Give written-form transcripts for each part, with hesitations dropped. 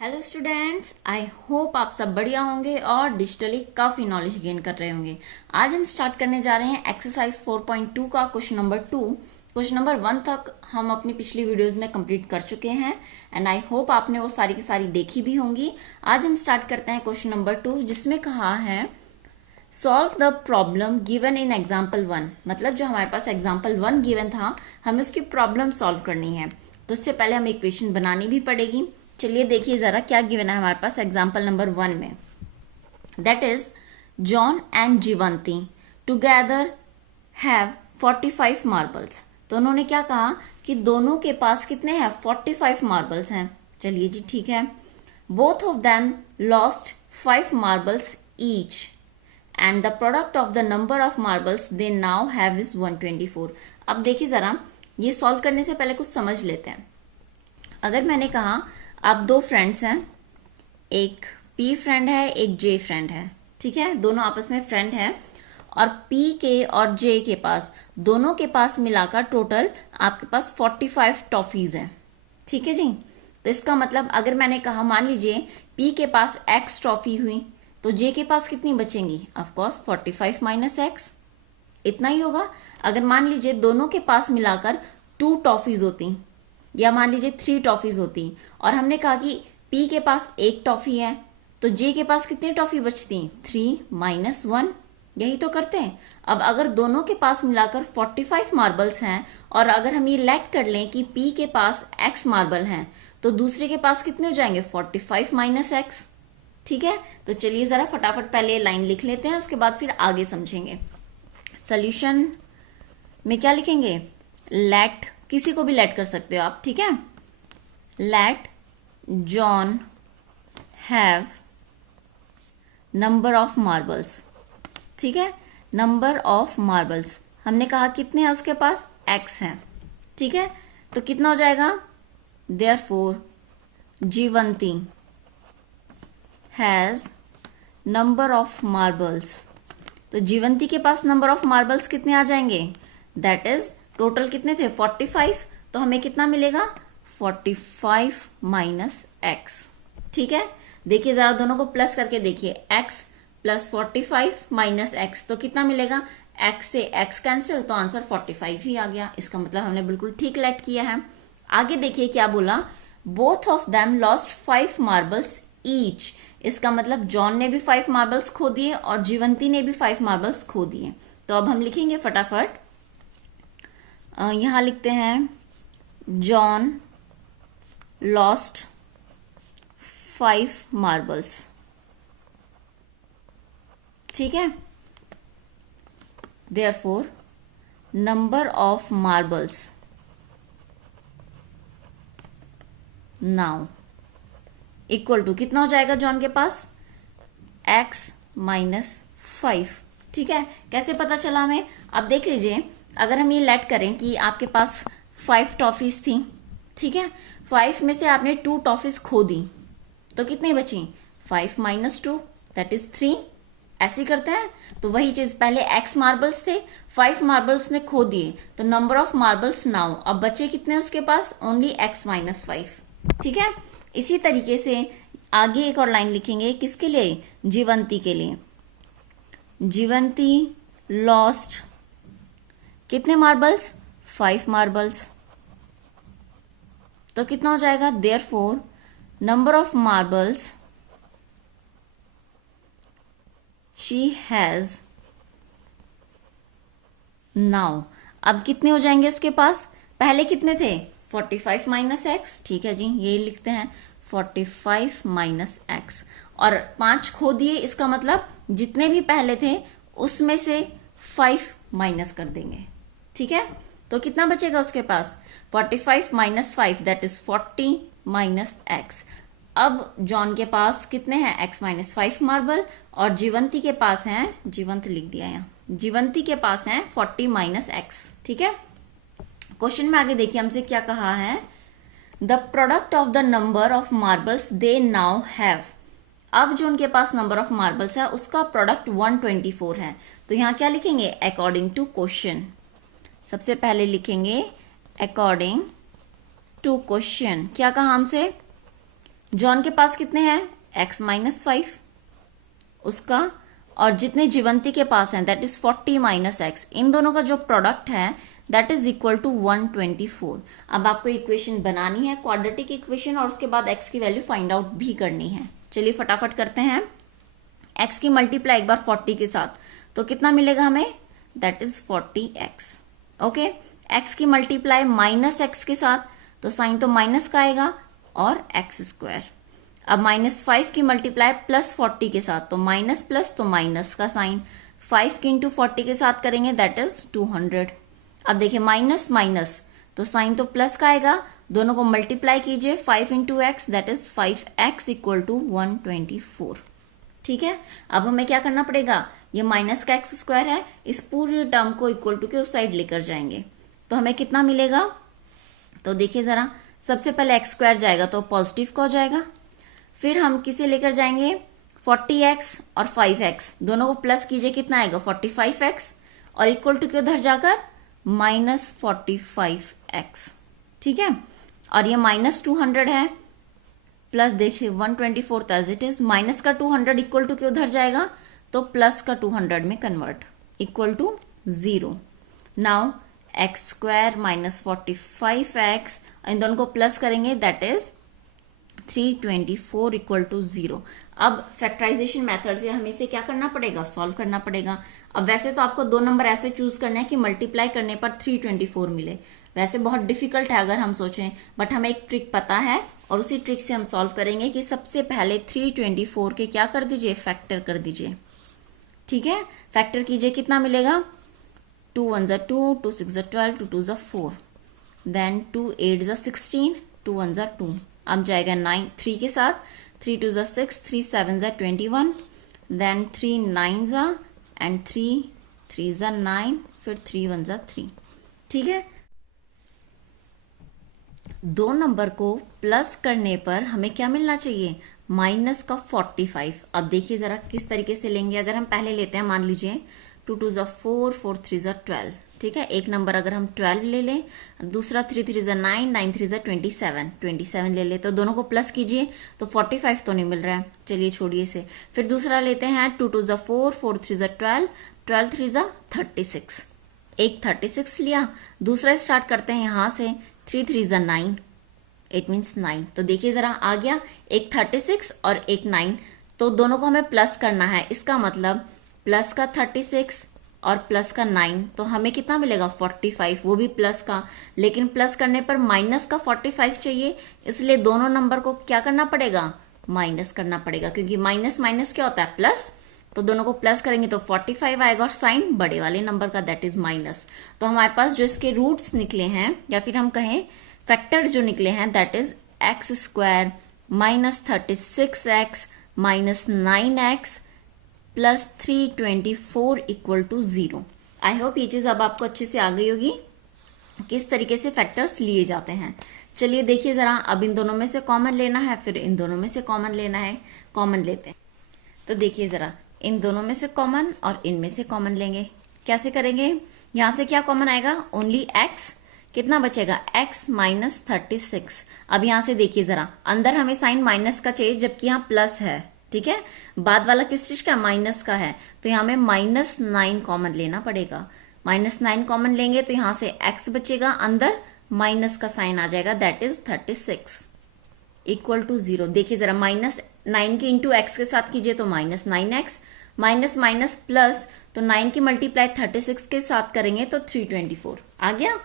Hello students, I hope आप सब बढ़िया होंगे और डिजिटली काफी नॉलेज गेन कर रहे होंगे। आज हम स्टार्ट करने जा रहे हैं एक्सरसाइज 4.2 का क्वेश्चन नंबर 2। क्वेश्चन नंबर 1 तक हम अपनी पिछली वीडियोस में कंप्लीट कर चुके हैं एंड आई होप आपने वो सारी की सारी देखी भी होंगी। आज हम स्टार्ट करते हैं क्वेश्चन नंबर 2, जिसमें कहा है solve the problem given in example 1। मतलब जो हमारे पास एग्जाम्पल 1 गिवन था, हमें उसकी प्रॉब्लम सॉल्व करनी है। तो उससे पहले हमें इक्वेशन बनानी भी पड़ेगी। चलिए देखिए जरा क्या गिवन है हमारे पास एग्जाम्पल नंबर 1 में। That is John and Jeevanti together have 45 marbles. तो उन्होंने क्या कहा कि दोनों के पास कितने हैं, 45 मार्बल्स हैं। चलिए जी ठीक है। Both of them lost 5 marbles each and the product of the number of marbles they now have is 124। अब देखिए जरा, ये सॉल्व करने से पहले कुछ समझ लेते हैं। अगर मैंने कहा आप दो फ्रेंड्स हैं, एक पी फ्रेंड है एक जे फ्रेंड है, ठीक है, दोनों आपस में फ्रेंड है और पी के और जे के पास, दोनों के पास मिलाकर टोटल आपके पास 45 टॉफीज है, ठीक है जी। तो इसका मतलब अगर मैंने कहा मान लीजिए पी के पास एक्स टॉफी हुई तो जे के पास कितनी बचेंगी, ऑफकोर्स 45 माइनस एक्स, इतना ही होगा। अगर मान लीजिए दोनों के पास मिलाकर 2 टॉफीज होती या मान लीजिए 3 टॉफीज होती और हमने कहा कि पी के पास एक टॉफी है तो जे के पास कितनी टॉफी बचती, 3 माइनस 1, यही तो करते हैं। अब अगर दोनों के पास मिलाकर 45 मार्बल्स हैं और अगर हम ये लेट कर लें कि पी के पास एक्स मार्बल हैं तो दूसरे के पास कितने हो जाएंगे, 45 माइनस एक्स, ठीक है। तो चलिए जरा फटाफट पहले लाइन लिख लेते हैं, उसके बाद फिर आगे समझेंगे। सोल्यूशन में क्या लिखेंगे, लेट, किसी को भी लेट कर सकते हो आप, ठीक है। Let John have number of marbles, ठीक है, नंबर ऑफ मार्बल्स हमने कहा कितने हैं उसके पास, एक्स है, ठीक है। तो कितना हो जाएगा, therefore Jeevanti has number of marbles. तो जीवंती के पास नंबर ऑफ मार्बल्स कितने आ जाएंगे, दैट इज टोटल कितने थे 45, तो हमें कितना मिलेगा 45 माइनस एक्स, ठीक है। देखिए जरा दोनों को प्लस करके देखिए, x प्लस 45 माइनस एक्स, तो कितना मिलेगा, x से x कैंसिल, तो आंसर 45 ही आ गया। इसका मतलब हमने बिल्कुल ठीक लेट किया है। आगे देखिए क्या बोला, both of them lost 5 marbles each. इसका मतलब जॉन ने भी 5 मार्बल्स खो दिए और जीवंती ने भी 5 मार्बल्स खो दिए। तो अब हम लिखेंगे फटाफट, यहां लिखते हैं जॉन लॉस्ट 5 मार्बल्स, ठीक है। Therefore number of marbles now equal to कितना हो जाएगा जॉन के पास, x माइनस 5, ठीक है। कैसे पता चला हमें, अब देख लीजिए अगर हम ये लेट करें कि आपके पास 5 टॉफीज थी, ठीक है, 5 में से आपने 2 टॉफीज खो दी तो कितनी बची, 5 माइनस 2 दैट इज 3। ऐसे करते हैं तो वही चीज, पहले x मार्बल्स थे, 5 मार्बल्स ने खो दिए तो नंबर ऑफ मार्बल्स नाउ, अब बचे कितने उसके पास, ओनली x माइनस 5, ठीक है। इसी तरीके से आगे एक और लाइन लिखेंगे, किसके लिए, जीवंती के लिए। जीवंती लॉस्ट कितने मार्बल्स, 5 मार्बल्स, तो कितना हो जाएगा, therefore number of marbles she has now. अब कितने हो जाएंगे उसके पास, पहले कितने थे 45 माइनस एक्स, ठीक है जी, ये लिखते हैं 45 माइनस एक्स, और 5 खो दिए, इसका मतलब जितने भी पहले थे उसमें से 5 माइनस कर देंगे, ठीक है। तो कितना बचेगा उसके पास, 45 minus 5 that is 40 minus x. अब जॉन के पास कितने हैं, x माइनस 5 मार्बल, और जीवंती के पास हैं, जीवंत लिख दिया यहाँ, जीवंती के पास हैं 40 माइनस एक्स, ठीक है। क्वेश्चन में आगे देखिए हमसे क्या कहा है, the product of the number of marbles they now have. अब जो उनके पास नंबर ऑफ मार्बल्स है उसका प्रोडक्ट 124 है, तो यहां क्या लिखेंगे, अकॉर्डिंग टू क्वेश्चन। सबसे पहले लिखेंगे अकॉर्डिंग टू क्वेश्चन, क्या कहा हमसे, जॉन के पास कितने हैं, x माइनस 5 उसका, और जितने जीवंती के पास हैं दैट इज 40 माइनस एक्स, इन दोनों का जो प्रोडक्ट है दैट इज इक्वल टू 124। अब आपको इक्वेशन बनानी है, क्वाड्रेटिक इक्वेशन, और उसके बाद x की वैल्यू फाइंड आउट भी करनी है। चलिए फटाफट करते हैं। x की मल्टीप्लाई एक बार 40 के साथ तो कितना मिलेगा हमें, that is 40x। Okay, x की मल्टीप्लाई माइनस एक्स के साथ तो साइन तो माइनस का आएगा और एक्स स्क्वायर। अब -5 की मल्टीप्लाई प्लस 40 के साथ तो माइनस प्लस तो माइनस का साइन, 5 की इंटू 40 के साथ करेंगे दैट इज 200। अब देखिए माइनस माइनस तो साइन तो प्लस का आएगा, दोनों को मल्टीप्लाई कीजिए, 5 into x that is 5x equal to 124। ठीक है, अब हमें क्या करना पड़ेगा, ये माइनस का एक्स स्क्वायर है, इस पूरे टर्म को इक्वल टू के उस साइड लेकर जाएंगे तो हमें कितना मिलेगा। तो देखिए जरा, सबसे पहले एक्स स्क्वायर जाएगा तो पॉजिटिव का हो जाएगा, फिर हम किसे लेकर जाएंगे 40x और 5x, दोनों को प्लस कीजिए, कितना आएगा 45x, और इक्वल टू के उधर जाकर -45x। ठीक है, और ये -200 है, प्लस देखिए 124 एज इट इज, माइनस का 200 इक्वल टू के उधर जाएगा तो प्लस का 200 में convert, equal to 0। Now x square minus 45x, इन दोनों को प्लस करेंगे दैट इज 324 इक्वल टू 0। अब फैक्टराइजेशन मेथड से हमें इसे क्या करना पड़ेगा, सॉल्व करना पड़ेगा। अब वैसे तो आपको दो नंबर ऐसे चूज करने हैं कि मल्टीप्लाई करने पर 324 मिले, वैसे बहुत डिफिकल्ट है अगर हम सोचें, बट हमें एक ट्रिक पता है और उसी ट्रिक से हम सॉल्व करेंगे कि सबसे पहले 324 के क्या कर दीजिए, फैक्टर कर दीजिए। ठीक है, फैक्टर कीजिए, कितना मिलेगा, 2 1 जा 2, 2 6 जा 12, 2 2 जा 4, देन 2 8 जा 16, 2 1 जा 2, अब जाएगा 9 3 के साथ, 3 2 जा 6, 3 7 जा 21, देन 3 9 जा एंड 3 3 जा 9, फिर 3 1 जा 3। ठीक है, दो नंबर को प्लस करने पर हमें क्या मिलना चाहिए, माइनस का 45। अब देखिए जरा किस तरीके से लेंगे, अगर हम पहले लेते हैं, मान लीजिए 2 2 जा 4, 4 3 जा 12। ठीक है, एक नंबर अगर हम 12 ले लें, दूसरा 3 3 जा 9, 9 3 जा 27, 27 ले ले, तो दोनों को प्लस कीजिए तो 45 तो नहीं मिल रहा है, चलिए छोड़िए इसे। फिर दूसरा लेते हैं 2 2 जा 4, 4 3 जा 12, 12 3 जा 36, एक 36 लिया, दूसरा स्टार्ट करते हैं यहां से, 3 3 जा 9, इट मीन्स 9। तो देखिए जरा आ गया, एक 36 और एक 9, तो दोनों को हमें प्लस करना है, इसका मतलब प्लस का 36 और प्लस का 9, तो हमें कितना मिलेगा 45, वो भी प्लस का, लेकिन प्लस करने पर माइनस का 45 चाहिए, इसलिए दोनों नंबर को क्या करना पड़ेगा, माइनस करना पड़ेगा, क्योंकि माइनस माइनस क्या होता है, प्लस, तो दोनों को प्लस करेंगे तो 45 आएगा और साइन बड़े वाले नंबर का दैट इज माइनस। तो हमारे पास जो इसके रूट्स निकले हैं, या फिर हम कहें फैक्टर जो निकले हैं, that is x square minus 36x minus 9x plus 324 equal to 0। I hope ये चीज अब आपको अच्छे से आ गई होगी किस तरीके से फैक्टर्स लिए जाते हैं। चलिए देखिए जरा, अब इन दोनों में से कॉमन लेना है, फिर इन दोनों में से कॉमन लेना है, कॉमन लेते हैं। तो देखिए जरा, इन दोनों में से कॉमन और इनमें से कॉमन लेंगे, कैसे करेंगे, यहां से क्या कॉमन आएगा, ओनली x, कितना बचेगा x माइनस 36। अब यहां से देखिए जरा, अंदर हमें साइन माइनस का चाहिए जबकि यहाँ प्लस है। ठीक है, बाद वाला किस चीज का, माइनस का है, तो यहाँ हमें -9 कॉमन लेना पड़ेगा। -9 कॉमन लेंगे तो यहां से x बचेगा, अंदर माइनस का साइन आ जाएगा, दैट इज 36 इक्वल टू 0। देखिए जरा, -9 के इंटू एक्स के साथ कीजिए तो -9x, माइनस माइनस प्लस, तो 9 की मल्टीप्लाई 36 के साथ करेंगे तो 324 आ गया।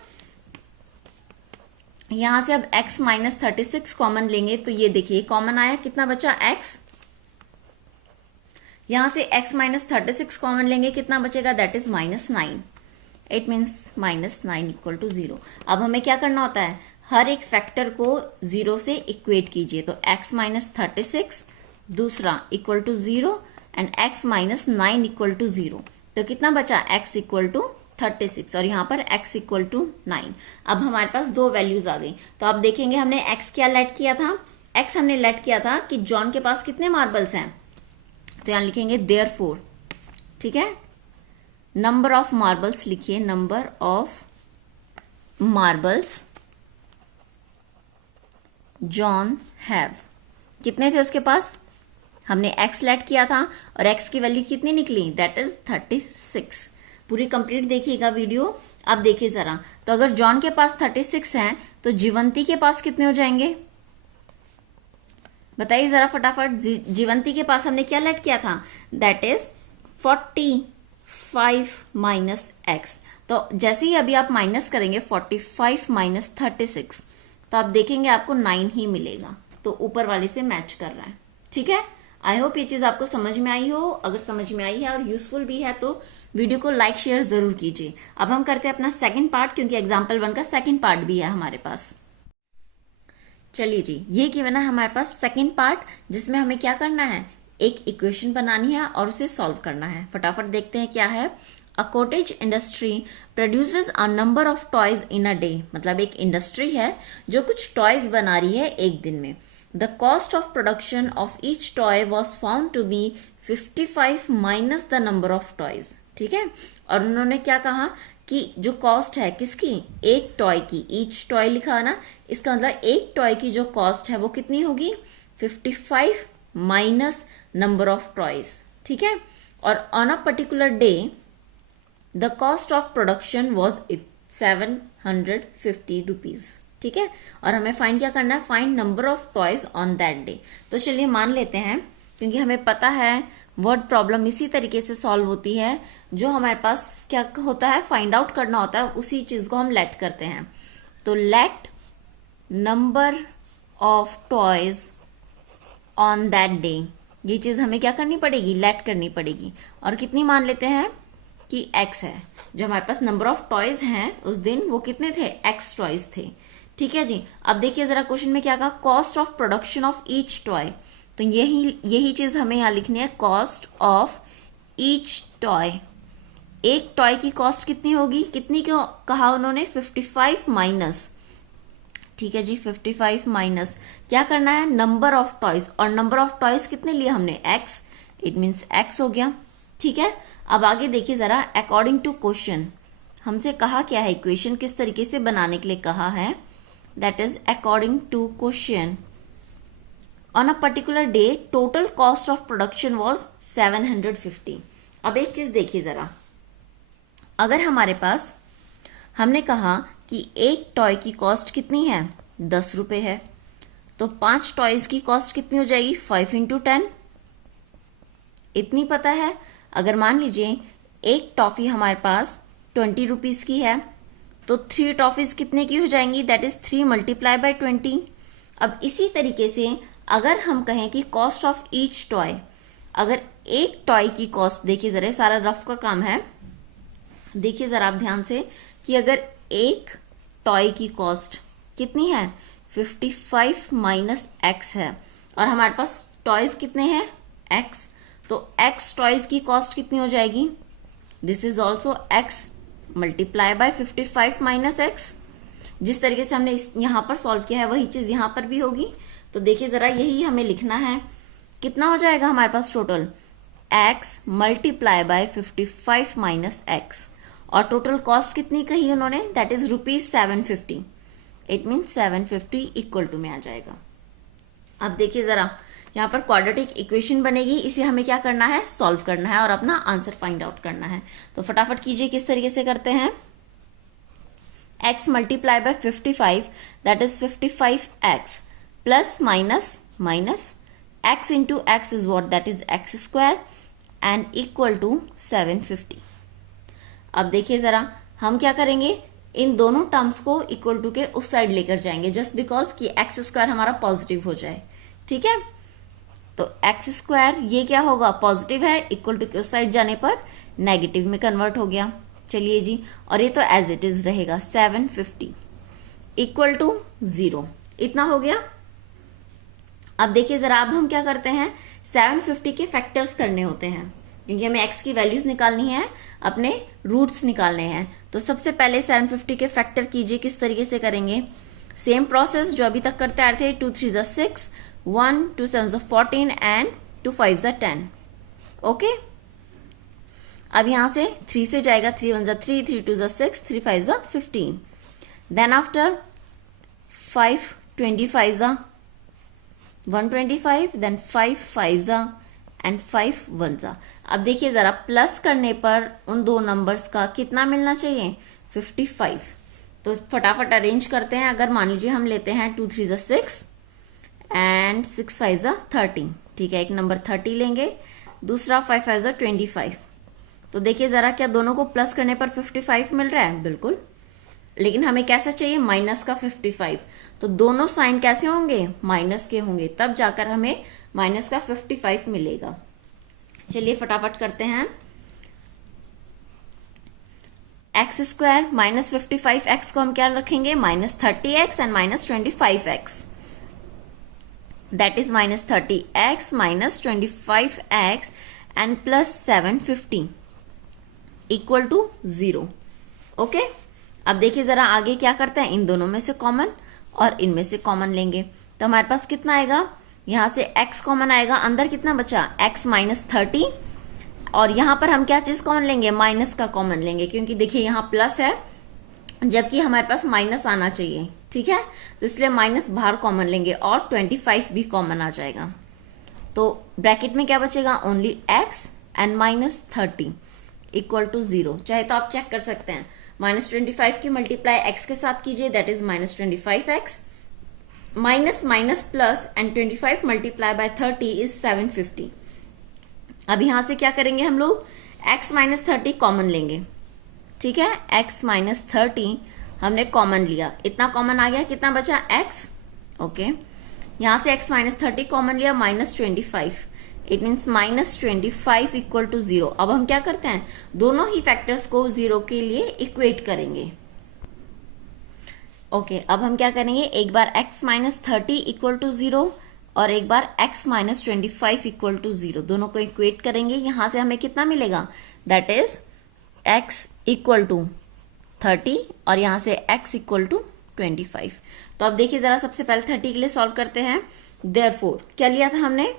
यहां से अब x माइनस 36 कॉमन लेंगे तो ये देखिए कॉमन आया, कितना बचा x, यहां से x माइनस 36 कॉमन लेंगे, कितना बचेगा, that is -9, it means -9 equal to 0। अब हमें क्या करना होता है, हर एक फैक्टर को 0 से इक्वेट कीजिए, तो x माइनस 36 दूसरा equal to 0 and x minus 9 equal to 0, तो कितना बचा, x इक्वल टू 36 और यहाँ पर x इक्वल टू 9। अब हमारे पास दो वैल्यूज आ गई, तो आप देखेंगे हमने x क्या लेट किया था, x हमने लेट किया था कि जॉन के पास कितने मार्बल्स हैं, तो यहां लिखेंगे देयरफॉर। ठीक है, नंबर ऑफ मार्बल्स लिखिए, number of marbles John have. कितने थे उसके पास, हमने x लेट किया था और x की वैल्यू कितनी निकली, दैट इज 36। पूरी कंप्लीट देखिएगा वीडियो। अब देखिए जरा, तो अगर जॉन के पास 36 है तो जीवंती के पास कितने हो जाएंगे, बताइए जरा फटाफट। जीवंती के पास हमने क्या लेट किया था, दैट इज 45 माइनस एक्स। तो जैसे ही अभी आप माइनस करेंगे 45 माइनस 36, तो आप देखेंगे आपको 9 ही मिलेगा, तो ऊपर वाले से मैच कर रहा है। ठीक है, आई होप ये चीज आपको समझ में आई हो। अगर समझ में आई है और यूजफुल भी है तो वीडियो को लाइक शेयर जरूर कीजिए। अब हम करते हैं अपना सेकंड पार्ट, क्योंकि एग्जाम्पल 1 का सेकंड पार्ट भी है हमारे पास। चलिए जी, ये गिवन है हमारे पास सेकंड पार्ट, जिसमें हमें क्या करना है, एक इक्वेशन बनानी है और उसे सॉल्व करना है। फटाफट देखते हैं क्या है। A cottage industry produces a number of toys in a day, मतलब एक इंडस्ट्री है जो कुछ टॉयज बना रही है एक दिन में। The cost of production of each toy was found to be 55 minus the number of toys. ठीक है, और उन्होंने क्या कहा कि जो कॉस्ट है किसकी, एक टॉय की, ईच टॉय लिखा है ना, इसका मतलब एक टॉय की जो कॉस्ट है वो कितनी होगी, 55 माइनस नंबर ऑफ टॉयज। ठीक है, और on a particular day the cost of production was 750 rupees. ठीक है, और हमें फाइंड क्या करना है, find number of toys on that day. तो चलिए मान लेते हैं, क्योंकि हमें पता है वर्ड प्रॉब्लम इसी तरीके से सॉल्व होती है, जो हमारे पास क्या होता है, फाइंड आउट करना होता है, उसी चीज को हम लेट करते हैं। तो let number of toys on that day, ये चीज हमें क्या करनी पड़ेगी, लेट करनी पड़ेगी। और कितनी मान लेते हैं कि x है, जो हमारे पास नंबर ऑफ टॉयज हैं उस दिन वो कितने थे, x टॉयज थे। ठीक है जी, अब देखिए जरा क्वेश्चन में क्या कहा, cost of production of each toy. तो यही चीज हमें यहां लिखनी है, कॉस्ट ऑफ ईच टॉय। एक टॉय की कॉस्ट कितनी होगी, कितनी क्यों कहा उन्होंने, 55 माइनस। ठीक है जी, 55 माइनस क्या करना है, नंबर ऑफ टॉयज, और नंबर ऑफ टॉयज कितने लिए हमने, x, इट मीन्स x हो गया। ठीक है, अब आगे देखिए जरा, अकॉर्डिंग टू क्वेश्चन हमसे कहा क्या है, इक्वेशन किस तरीके से बनाने के लिए कहा है, that is according to question on a particular day total cost of production was 750। अब एक चीज देखिए जरा, अगर हमारे पास हमने कहा कि एक टॉय की कॉस्ट कितनी है, 10 रुपए है, तो 5 टॉयज की कॉस्ट कितनी हो जाएगी, 5 इंटू 10, इतनी पता है। अगर मान लीजिए एक टॉफी हमारे पास 20 रुपीज की है, तो 3 टॉफीज कितने की हो जाएंगी, दैट इज 3 मल्टीप्लाई बाय 20। अब इसी तरीके से अगर हम कहें कि कॉस्ट ऑफ ईच टॉय, अगर एक टॉय की कॉस्ट, देखिए जरा सारा रफ का काम है, देखिए जरा आप ध्यान से, कि अगर एक टॉय की कॉस्ट कितनी है, 55 माइनस एक्स है, और हमारे पास टॉयज कितने हैं, एक्स, तो एक्स टॉयज की कॉस्ट कितनी हो जाएगी, this is also x multiply by 55 minus x. जिस तरीके से हमने यहां पर सॉल्व किया है वही चीज यहां पर भी होगी। तो देखिए जरा, यही हमें लिखना है, कितना हो जाएगा हमारे पास total, x multiply by 55 minus x, और टोटल कॉस्ट कितनी कही उन्होंने, that is ₹750। It mean 750 equal to में आ जाएगा। अब देखिए जरा, यहाँ पर क्वाड्रेटिक इक्वेशन बनेगी, इसे हमें क्या करना है, सॉल्व करना है और अपना आंसर फाइंड आउट करना है। तो फटाफट कीजिए, किस तरीके से करते हैं, x multiply by 55, that is 55x, plus minus minus x into x is what, that is x square, and equal to 750। अब देखिए जरा, हम क्या करेंगे, इन दोनों टर्म्स को इक्वल टू के उस साइड लेकर जाएंगे, जस्ट बिकॉज कि एक्स स्क्वायर हमारा पॉजिटिव हो जाए। ठीक है, तो एक्स स्क्वायर ये क्या होगा, पॉजिटिव है, इक्वल टू के उस साइड जाने पर नेगेटिव में कन्वर्ट हो गया। चलिए जी, और ये तो एज इट इज रहेगा, 750 इक्वल टू 0, इतना हो गया। अब देखिए जरा, अब हम क्या करते हैं, 750 के फैक्टर्स करने होते हैं, क्योंकि हमें x की वैल्यूज निकालनी है, अपने रूट्स निकालने हैं। तो सबसे पहले 750 के फैक्टर कीजिए, किस तरीके से करेंगे, सेम प्रोसेस जो अभी तक करते आ रहे थे, 2 3 जा 6, 1 2 7 जा 14 एंड 2 5 जा 10। ओके, अब यहां से 3 से जाएगा, 3 1 जा 3, 3 2 जा 6, 3 5 जा 15। देन आफ्टर 5 25 जा 125, देन 5 5 एंड 5 1 अब देखिए जरा प्लस करने पर उन दो नंबर्स का कितना मिलना चाहिए, 55। तो फटाफट अरेंज करते हैं। अगर मान लीजिए हम लेते हैं 2 3 6 एंड 6 5 13, ठीक है, एक नंबर 30 लेंगे, दूसरा 5 5 25। तो देखिए जरा क्या दोनों को प्लस करने पर 55 मिल रहा है, बिल्कुल। लेकिन हमें कैसा चाहिए, माइनस का 55। तो दोनों साइन कैसे होंगे, माइनस के होंगे, तब जाकर हमें माइनस का 55 मिलेगा। चलिए फटाफट करते हैं। एक्स स्क्वायर माइनस 55x को हम क्या रखेंगे, minus 30x and minus 25x, that is minus 30x minus 25x and plus 750 equal to 0। Okay, अब देखिए जरा आगे क्या करते हैं, इन दोनों में से कॉमन और इनमें से कॉमन लेंगे। तो हमारे पास कितना आएगा, यहां से x कॉमन आएगा, अंदर कितना बचा, x माइनस 30, और यहां पर हम क्या चीज कॉमन लेंगे, माइनस का कॉमन लेंगे, क्योंकि देखिए यहां प्लस है जबकि हमारे पास माइनस आना चाहिए, ठीक है। तो इसलिए माइनस बाहर कॉमन लेंगे और 25 भी कॉमन आ जाएगा। तो ब्रैकेट में क्या बचेगा, only x and minus 30 equal to 0। चाहे तो आप चेक कर सकते हैं, माइनस 25 की मल्टीप्लाई x के साथ कीजिए, that is minus 25x, minus minus plus and 25 multiply by 30 is 750। अब यहां से क्या करेंगे हम लोग, x माइनस 30 कॉमन लेंगे, ठीक है। x माइनस 30 हमने कॉमन लिया, इतना कॉमन आ गया, कितना बचा x, ओके। यहां से x माइनस 30 कॉमन लिया, minus 25, it means minus 25 equal to 0। अब हम क्या करते हैं, दोनों ही फैक्टर्स को 0 के लिए इक्वेट करेंगे। ओके, अब हम क्या करेंगे, एक बार x माइनस 30 इक्वल टू 0 और एक बार x माइनस 25 इक्वल टू 0, दोनों को इक्वेट करेंगे। यहां से हमें कितना मिलेगा, that is x equal to 30 और यहां से x इक्वल टू 25। तो अब देखिए जरा सबसे पहले 30 के लिए सॉल्व करते हैं। देयरफॉर क्या लिया था हमने,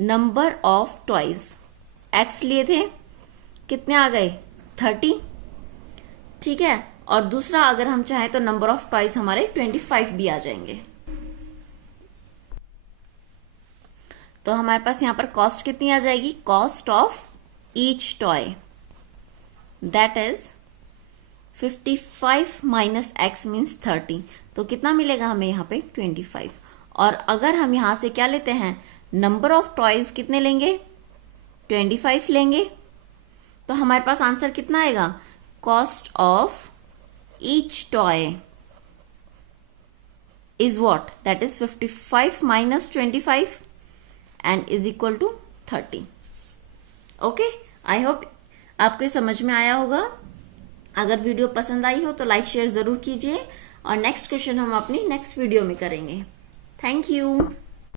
नंबर ऑफ टॉयज, x लिए थे, कितने आ गए, 30, ठीक है। और दूसरा अगर हम चाहें तो नंबर ऑफ टॉयज हमारे 25 भी आ जाएंगे। तो हमारे पास यहां पर कॉस्ट कितनी आ जाएगी, cost of each toy, that is 55 minus x means 30। तो कितना मिलेगा हमें यहाँ पे, 25। और अगर हम यहां से क्या लेते हैं, नंबर ऑफ टॉयज कितने लेंगे, 25 लेंगे, तो हमारे पास आंसर कितना आएगा, cost of each toy is what, that is 55 minus 25 and is equal to 30। Okay, I hope आपको समझ में आया होगा। अगर वीडियो पसंद आई हो तो लाइक शेयर जरूर कीजिए और नेक्स्ट क्वेश्चन हम अपनी नेक्स्ट वीडियो में करेंगे। Thank you.